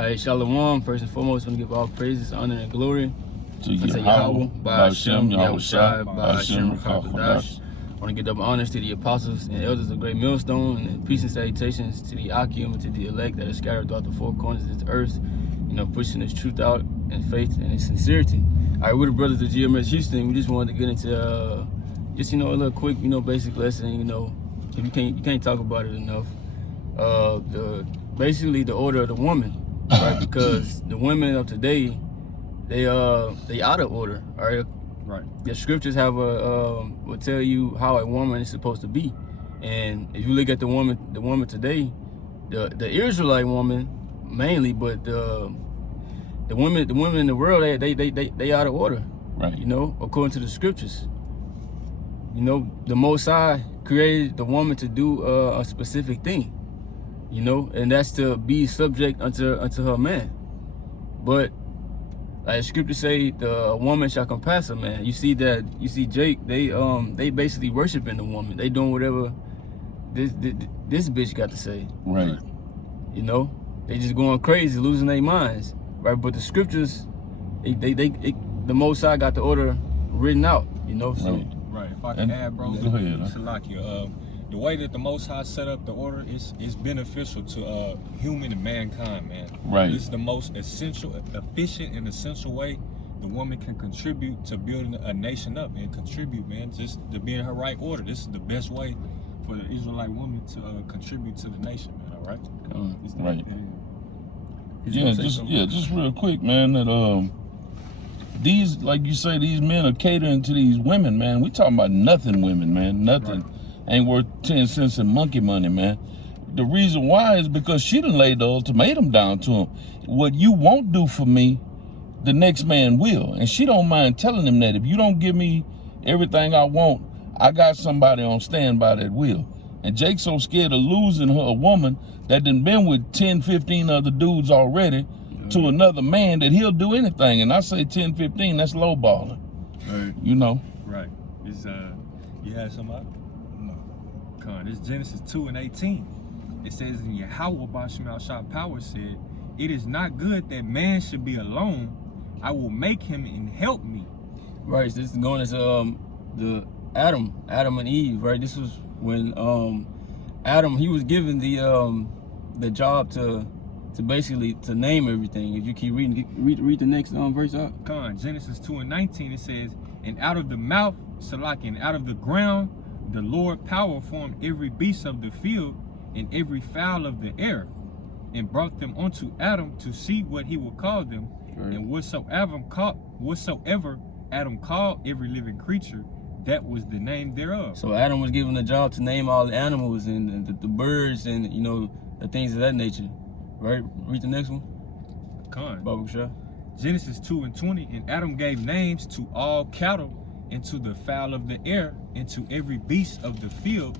Shalom. First and foremost, I want to give all praises, honor, and glory to Yahweh, by Hashem, Yahushua, by Hashem, Yahushua. Rakakadash. I want to give double honors to the apostles and elders of Great Millstone, and peace and salutations to the Akim and to the elect that are scattered throughout the four corners of this earth, pushing this truth out in faith and in sincerity. All right, we're the brothers of GMS Houston. We just wanted to get into a little quick, basic lesson. You can't talk about it enough. Basically the order of the woman, right? Because the women of today, they out of order, all right? Right. The scriptures have will tell you how a woman is supposed to be, and if you look at the woman today, the Israelite woman mainly, but the women in the world, they out of order, right? According to the scriptures. The Most High created the woman to do a specific thing, and that's to be subject unto her man. But like scripture say, the woman shall compass a man. You see Jake, they basically worshiping the woman. They doing whatever this bitch got to say. Right. They just going crazy, losing their minds. Right. But the scriptures, the Most High got the order written out. So. Right. If I can add, bro, go ahead. Salakia, the way that the Most High set up the order is beneficial to human and mankind, man. Right. It's the most efficient and essential way the woman can contribute to building a nation up and contribute, man, just to be in her right order. This is the best way for the Israelite woman to contribute to the nation, man. All right. Right. Just real quick, man. That these, like you say, these men are catering to these women, man. We talking about nothing women, man. Nothing. Right. Ain't worth 10 cents in monkey money, man. The reason why is because she done laid the ultimatum down to him. What you won't do for me, the next man will. And she don't mind telling him that. If you don't give me everything I want, I got somebody on standby that will. And Jake's so scared of losing her, a woman that done been with 10, 15 other dudes already, to another man, that he'll do anything. And I say 10, 15, that's lowballing. Right. Right. It's you had somebody? It's Genesis 2:18. It says, "In Yahweh Bashmal Shah Power said, it is not good that man should be alone. I will make him and help me." Right. So this is going as the Adam and Eve. Right. This was when Adam, he was given the job to basically to name everything. If you keep reading, read the next verse out. Genesis 2:19. It says, "And out of the mouth, Salak, and out of the ground, the Lord power formed every beast of the field and every fowl of the air, and brought them unto Adam to see what he would call them. Right. And whatsoever Adam called every living creature, that was the name thereof." So Adam was given the job to name all the animals and the birds and the things of that nature. Right? Read the next one. Baba Shah. Genesis 2:20. "And Adam gave names to all cattle, and to the fowl of the air, and to every beast of the field.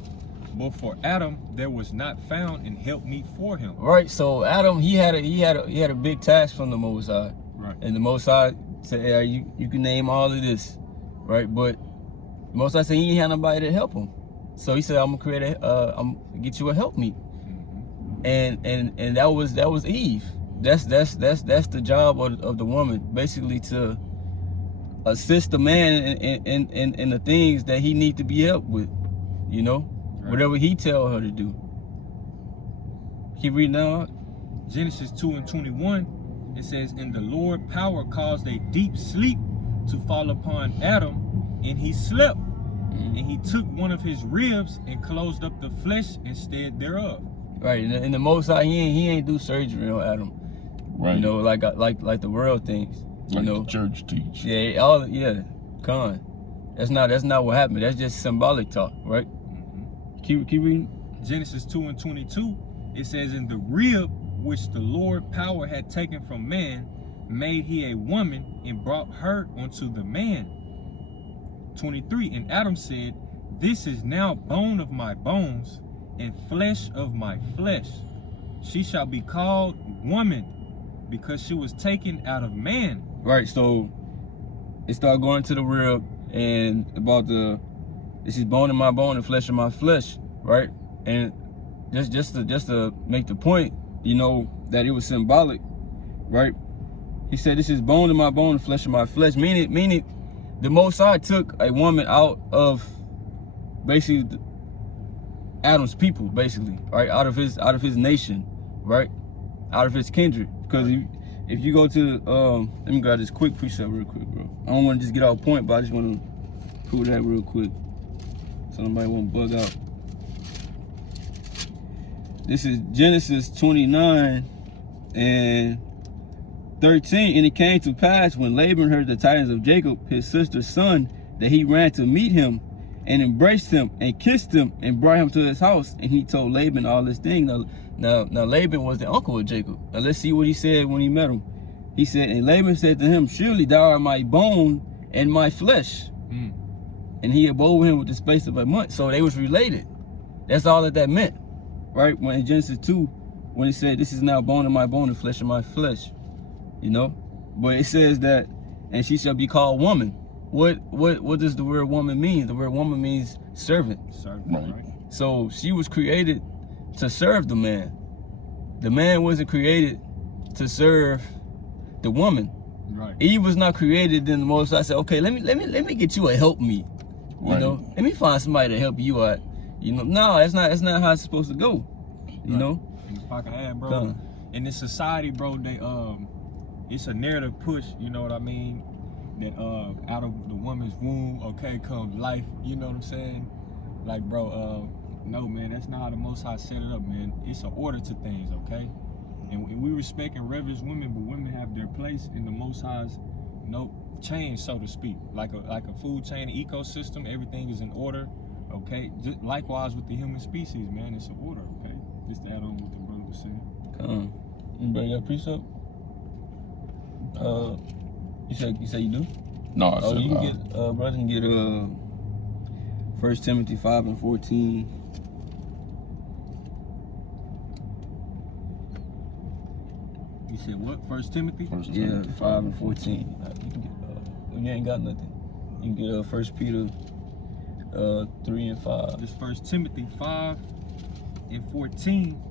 But for Adam there was not found an helpmeet for him." Right. So Adam, he had a big task from the Most High. Right. And the Most High said, "Hey, you can name all of this," right? But the Most High said he ain't had nobody to help him. So he said, "I'm gonna get you a helpmeet." And that was Eve. That's the job of the woman, basically to assist the man in the things that he need to be helped with, right. Whatever he tell her to do. Keep reading now. Genesis 2:21. It says, "And the Lord power caused a deep sleep to fall upon Adam, and he slept. And he took one of his ribs and closed up the flesh instead thereof." Right, and the Most High, he ain't do surgery on Adam. Right. Like the world things. The church teach. Yeah, That's not what happened. That's just symbolic talk, right? Keep reading. Genesis 2:22. It says, "In the rib which the Lord power had taken from man, made he a woman and brought her unto the man." 23. "And Adam said, This is now bone of my bones and flesh of my flesh. She shall be called woman, because she was taken out of man." Right, so it started going to the rib and about this is bone of my bone and flesh of my flesh, right? And just to make the point, that it was symbolic right? He said, this is bone of my bone and flesh of my flesh. Meaning the Most High took a woman out of basically Adam's people, basically, right? Out of his nation, right? Out of his kindred. Because if you go to let me grab this quick precept real quick, bro. I don't want to just get off point, but I just want to prove that real quick, so nobody won't bug out. This is Genesis 29 and 13. And it came to pass when Laban heard the tidings of Jacob, his sister's son, that he ran to meet him and embraced him and kissed him and brought him to his house. And he told Laban all this thing. Now Laban was the uncle of Jacob. Now let's see what he said when he met him. He said, and Laban said to him, surely thou art my bone and my flesh. And he abode with him with the space of a month. So they was related. That's all that meant. Right? When in Genesis 2, when he said, this is now bone of my bone and flesh of my flesh. You know? But it says that, and she shall be called woman. What does the word woman mean? The word woman means servant. Right. So she was created to serve the man. The man wasn't created to serve the woman. Right. Eve was not created. Then the Most High said, okay, let me get you a help me. You know, let me find somebody to help you out. You know, no, that's not how it's supposed to go. You know. And if I can add, bro, in this society, bro, they it's a narrative push. You know what I mean? That out of the woman's womb, okay, comes life. You know what I'm saying? Like, bro, no, man, that's not how the Most High set it up, man. It's an order to things, okay? And we respect and reverence women, but women have their place in the Most High's chain, so to speak. Like a food chain, ecosystem, everything is in order, okay? Just likewise with the human species, man, it's an order, okay? Just to add on what the brother was saying. Anybody got precept? You say you do? No, I said you can get brother can get 1 Timothy 5 and 14. You said what? 1 Timothy? 5 and 14. You can get, you ain't got nothing. You can get 1 Peter 3 and 5. This 1 Timothy 5 and 14.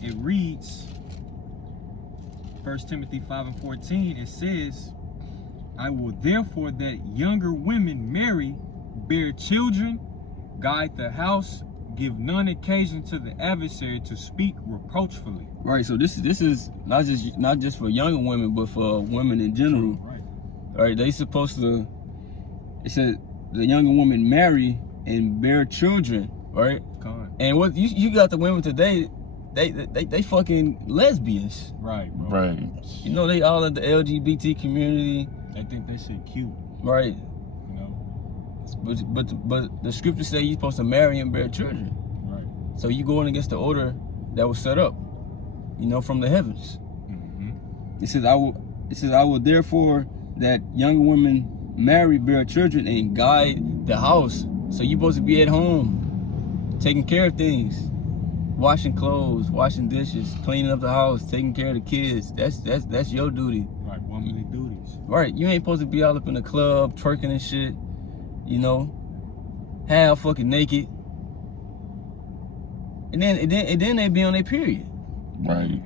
It reads, 1 Timothy 5 and 14, it says, I will therefore that younger women marry, bear children, guide the house, give none occasion to the adversary to speak reproachfully. Right, so this is not just for younger women, but for women in general. Right, they supposed to. It said the younger women marry and bear children. Right, and what you got the women today. They fucking lesbians. Right, bro. Right. You know, they all in the LGBT community. They think that shit cute. Right. You know. But the scriptures say you're supposed to marry and bear children. Right. So you going against the order that was set up, you know, from the heavens. It says I will therefore that young women marry, bear children, and guide the house. So you're supposed to be at home, taking care of things. Washing clothes, washing dishes, cleaning up the house, taking care of the kids. That's your duty. Right, womanly duties. Right, you ain't supposed to be all up in the club, twerking and shit. You know, half fucking naked. And then they be on their period. Right.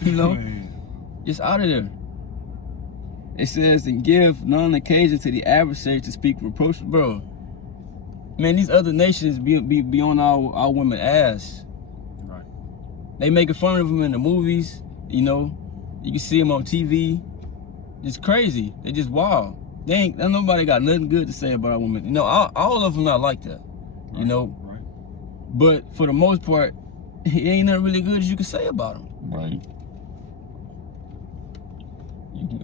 You know, just out of there. It says, and give none occasion to the adversary to speak reproach, bro. Man, these other nations be on our women ass. Right. They making fun of them in the movies. You know, you can see them on TV. It's crazy. They just wild. Ain't nobody got nothing good to say about our women. You know, all of them not like that. You know. Right. But for the most part, it ain't nothing really good as you can say about them. Right. You can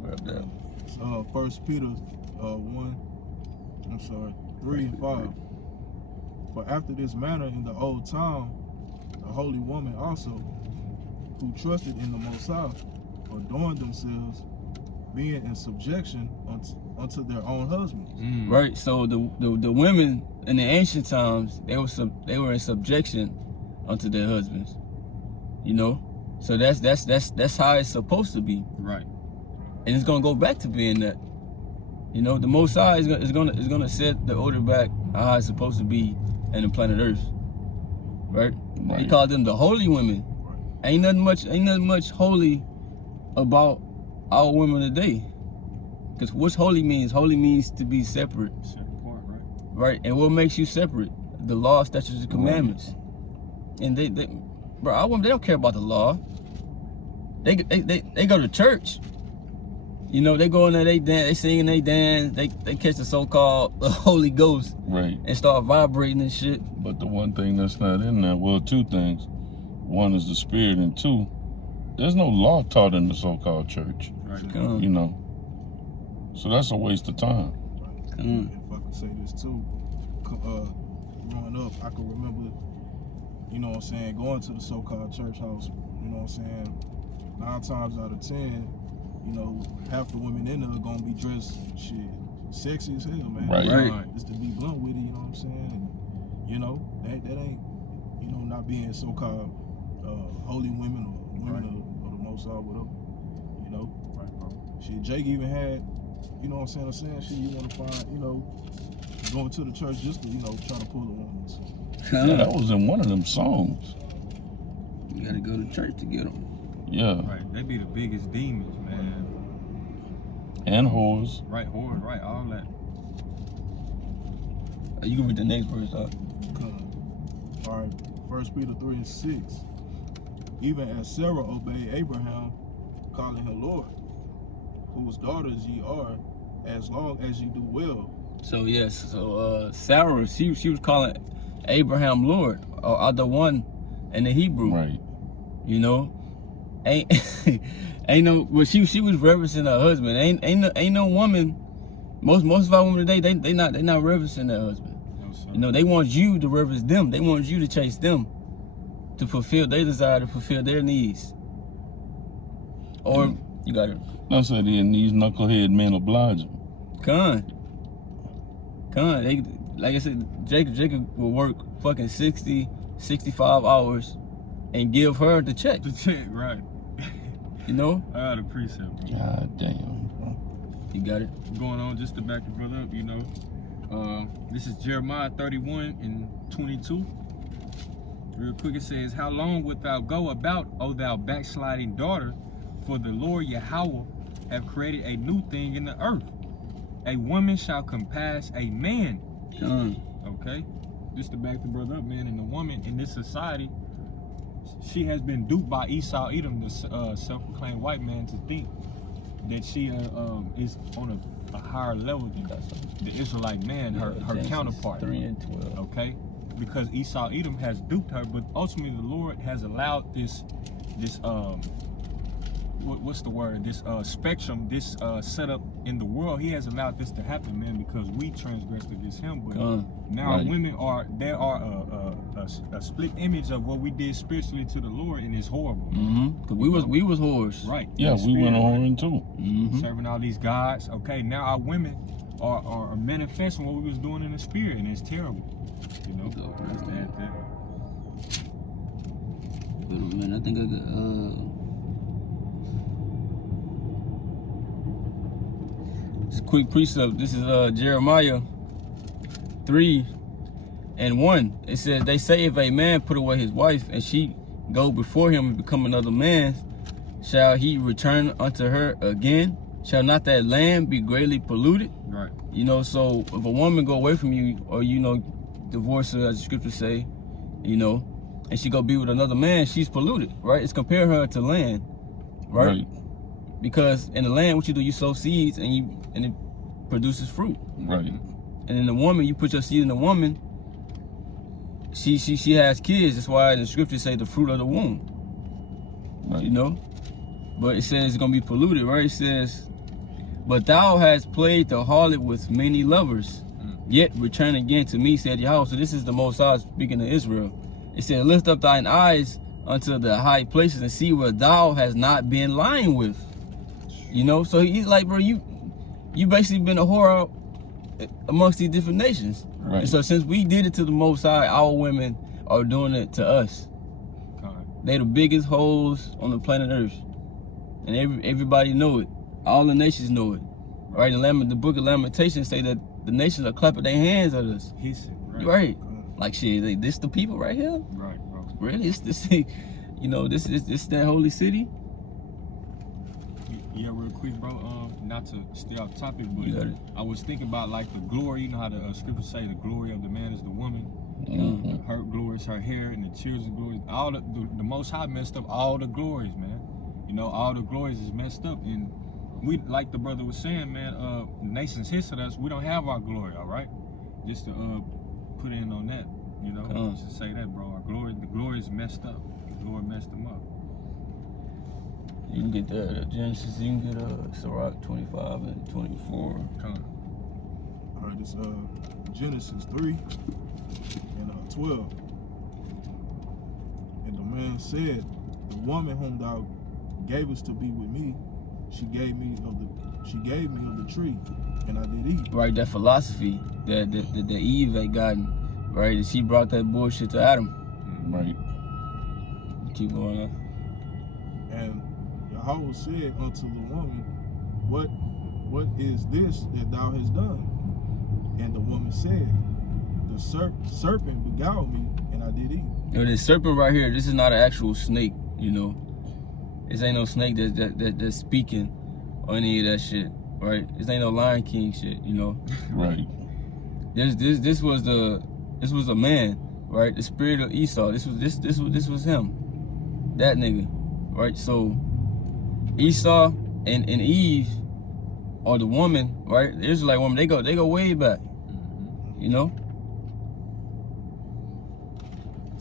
grab that. 1 Peter 3 and 5. For after this manner in the old time, the holy woman also, who trusted in the Most High, adorned themselves, being in subjection unto their own husbands. Right. So the women in the ancient times, they were in subjection unto their husbands. You know, so that's how it's supposed to be. Right. And it's gonna go back to being that. You know, the Most High is gonna set the order back how it's supposed to be in the planet Earth. Right? He called them the holy women. Ain't nothing much holy about our women today. Because what's holy means? Holy means to be separate. Second part, right? Right? And what makes you separate? The law, statutes, and commandments. And bro, our women, they don't care about the law. They go to church. You know, they go in there, they dance, they sing and they dance, they catch the so-called Holy Ghost. Right. And start vibrating and shit. But the one thing that's not in there, well, two things. One is the spirit, and two, there's no law taught in the so-called church. Right. You know. So that's a waste of time. Mm. If I could say this too, growing up, I can remember, you know what I'm saying, going to the so-called church house, you know what I'm saying, 9 times out of 10, you know, half the women in there are gonna be dressed shit sexy as hell, man. Right. Right. Just to be blunt with it, you know what I'm saying? And, you know, that ain't, you know, not being so-called holy women or women of the Most High, whatever. You know? Right, bro. Shit, Jake even had, you know what I'm saying, shit you wanna find, you know, going to the church just to, you know, try to pull a woman. So, Yeah, that was in one of them songs. You gotta go to church to get them. Yeah. Right. They be the biggest demons, man. And whores. Right, whores, right, all that. You can read the next verse, huh? all right, 1 Peter 3:6. Even as Sarah obeyed Abraham, calling him Lord, whose daughters ye are, as long as you do well. So yes, Sarah, she was calling Abraham Lord, or other one in the Hebrew. Right. You know, ain't no. Well, she was reverencing her husband. Ain't no woman. Most of our women today, they not reverencing their husband. No, sir. You know, they want you to reverence them. They want you to chase them, to fulfill their desire, to fulfill their needs. Or you gotta I said, and these knucklehead men oblige them. Con. They, like I said, Jacob will work fucking 60, 65 hours and give her the check. The check, right. You know? I got a precept, bro. God damn, bro. You got it. Going on just to back the brother up, you know. This is Jeremiah 31:22. Real quick, it says, "How long wilt thou go about, O thou backsliding daughter? For the Lord Yahweh have created a new thing in the earth. A woman shall compass a man." Con. Okay? Just to back the brother up, man. And the woman in this society, she has been duped by Esau Edom, the self-proclaimed white man, to think that she is on a higher level than the Israelite man, her Genesis counterpart. 3:12. Okay, because Esau Edom has duped her, but ultimately the Lord has allowed this what's the word? This spectrum, this setup in the world. He has allowed this to happen, man, because we transgressed against Him. But now Right. women are a split image of what we did spiritually to the Lord, and it's horrible. Mm-hmm. Cause we was whores. Right? Yeah, In we spirit, went right? on too. Mm-hmm. Serving all these gods. Okay, now our women are manifesting what we was doing in the spirit, and it's terrible. You know, that's that. Wait a minute, I think I got it's a quick precept. This is Jeremiah 3:1. It says, "They say if a man put away his wife and she go before him and become another man, shall he return unto her again? Shall not that land be greatly polluted?" Right. You know, so if a woman go away from you, or you know, divorce her, as the scriptures say, you know, and she go be with another man, she's polluted, right? It's comparing her to land, right? Because in the land, what you do, you sow seeds and it produces fruit. Right. And in the woman, you put your seed in the woman, she has kids. That's why the scriptures say the fruit of the womb. Right. You know? But it says it's gonna be polluted, right? It says, "But thou hast played the harlot with many lovers, yet return again to me, said Yahweh." So this is the Most High speaking to Israel. It said, "Lift up thine eyes unto the high places and see where thou hast not been lying with." You know, so he's like, bro, you basically been a whore out amongst these different nations. Right. And so since we did it to the Most High, our women are doing it to us. They the biggest hoes on the planet Earth, and everybody know it. All the nations know it, right? The book of Lamentations say that the nations are clapping their hands at us. Hissing, right? Right? Like shit, this the people right here. Right, bro. Really? It's this, you know, this is that holy city. Yeah, real quick, bro. Not to stay off topic, but You got it. I was thinking about like the glory. You know how the scriptures say the glory of the man is the woman. Mhm. Her glory is her hair, and the children's glory. All the Most High messed up all the glories, man. You know, all the glories is messed up, and we, like the brother was saying, man. Nations history us. We don't have our glory, all right. Just to put in on that, you know, just to say that, bro. The glory is messed up. The Lord messed them up. You can get the Genesis. You can get Sirach 25 and 24. All right, this Genesis 3 and 12. And the man said, "The woman whom thou gavest to be with me, she gave me of the tree, and I did eat." Right, that philosophy that Eve had gotten, right? And she brought that bullshit to Adam. Right. Keep going on. And Yahweh said unto the woman, What is this that thou hast done? And the woman said, The serpent beguiled me, and I did eat. You know, this serpent right here, this is not an actual snake, you know. This ain't no snake that's speaking or any of that shit, right? This ain't no Lion King shit, you know. Right. This was a man, right? The spirit of Esau. This was him. That nigga. Right? So Esau and Eve, or the woman, right? The Israelite woman, they go way back. You know?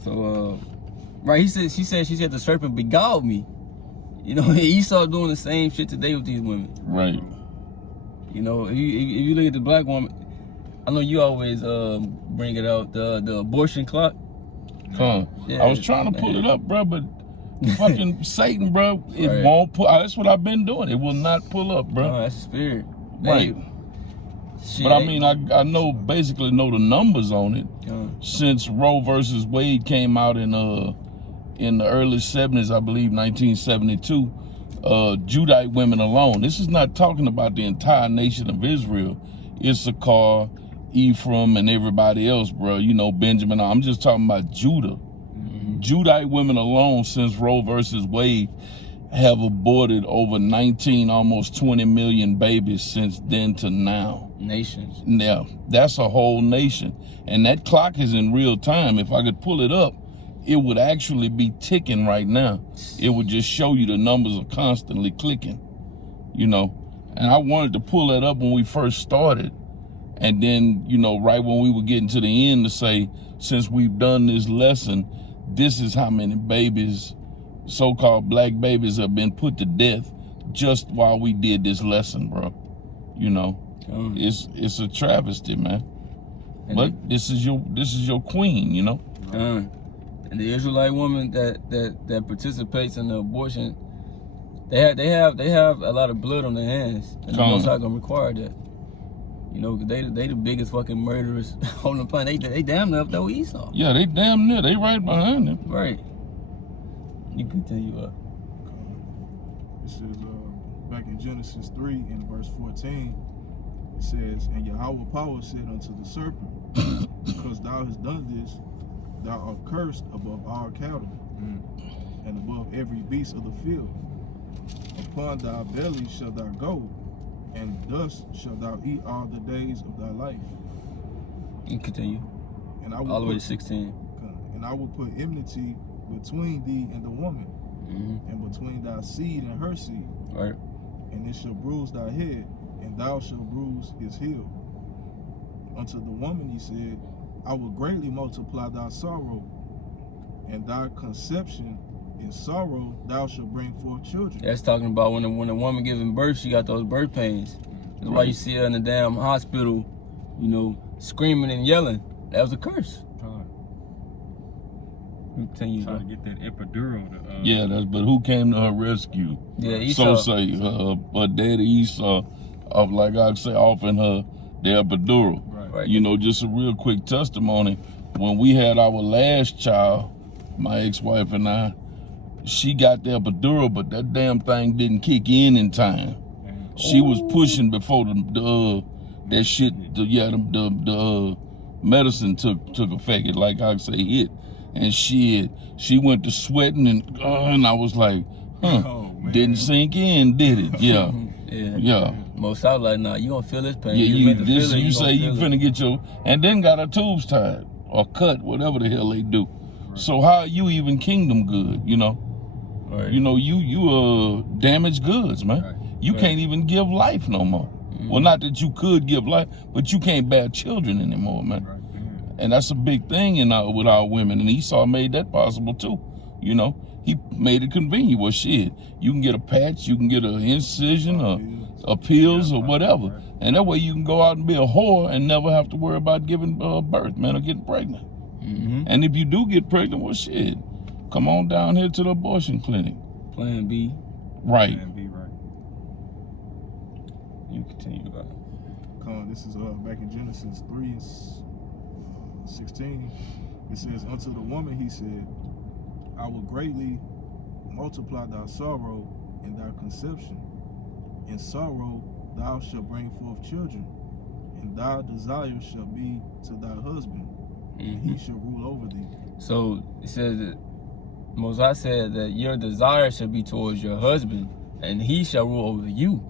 So right, she said the serpent beguiled me. You know, Esau doing the same shit today with these women. Right. You know, if you look at the black woman, I know you always bring it out, the abortion clock. Yeah, I was trying to pull it up, bro, but fucking Satan, bro, it Right. won't pull. That's what I've been doing. It will not pull up, bro. Oh, that's the spirit. Right. Shit, But I mean, I basically know the numbers on it. Since Roe versus Wade came out in the early 70s, I believe 1972, Judite women alone. This is not talking about the entire nation of Israel. Issachar, Ephraim, and everybody else, bro. You know, Benjamin. I'm just talking about Judah. Judite women alone, since Roe versus Wade, have aborted over 19, almost 20 million babies since then to now. Nations. Now, that's a whole nation. And that clock is in real time. If I could pull it up, it would actually be ticking right now. It would just show you the numbers are constantly clicking, you know. And I wanted to pull that up when we first started. And then, you know, right when we were getting to the end, to say, since we've done this lesson, this is how many babies, so-called black babies, have been put to death just while we did this lesson, bro. You know, it's a travesty, man. But this is your queen, you know. And the Israelite woman that participates in the abortion, they have a lot of blood on their hands, and the Most High gonna require that. You know, they the biggest fucking murderers on the planet. They damn near up there with Esau. Yeah, they damn near. They right behind him. Right. You continue up. This is back in Genesis 3 in verse 14. It says, "And Yahweh power said unto the serpent, Because thou hast done this, thou art cursed above all cattle, and above every beast of the field. Upon thy belly shalt thou go, and dust shalt thou eat all the days of thy life. You continue. And I will All the way to 16. And I will put enmity between thee and the woman, and between thy seed and her seed. Right. And it shall bruise thy head, and thou shalt bruise his heel. Unto the woman he said, I will greatly multiply thy sorrow, and thy conception in sorrow thou shalt bring forth children." That's talking about when a woman giving birth, she got those birth pains. That's why you see her in the damn hospital, you know, screaming and yelling. That was a curse. Continue. Trying to get that epidural. Yeah, but who came to her rescue? Yeah, Esau. So say her daddy Esau, of like I say, offering her the epidural. Right. You know, just a real quick testimony. When we had our last child, my ex-wife and I, she got the epidural, but that damn thing didn't kick in time. She was pushing before the medicine took effect. It, like I say, hit. and shit, she went to sweating and I was like, huh, Oh, man. didn't sink in, did it? Yeah, Yeah. yeah. Most I was like, nah, you gonna feel this pain. Yeah, You meant to feel it, you say gonna you feel it. finna get your, and then got her tubes tied or cut, whatever the hell they do. So how are you even kingdom good, you know? Right. You know, you damaged goods, man. Right. You Right. can't even give life no more. Well, not that you could give life, but you can't bear children anymore, man. Right. Yeah. And that's a big thing with our women. And Esau made that possible too. You know, he made it convenient. Well, shit, you can get a patch, you can get an incision or pills or whatever. Right. And that way you can go out and be a whore and never have to worry about giving birth, man, or getting pregnant. Mm-hmm. And if you do get pregnant, well, shit, come on down here to the abortion clinic. Plan B. Right. And be right. You continue. This is back in Genesis 3:16. It says, unto the woman he said, I will greatly multiply thy sorrow and thy conception. In sorrow thou shalt bring forth children, and thy desire shall be to thy husband, and he shall rule over thee. So it says that Moses said that your desire should be towards your husband, and he shall rule over you.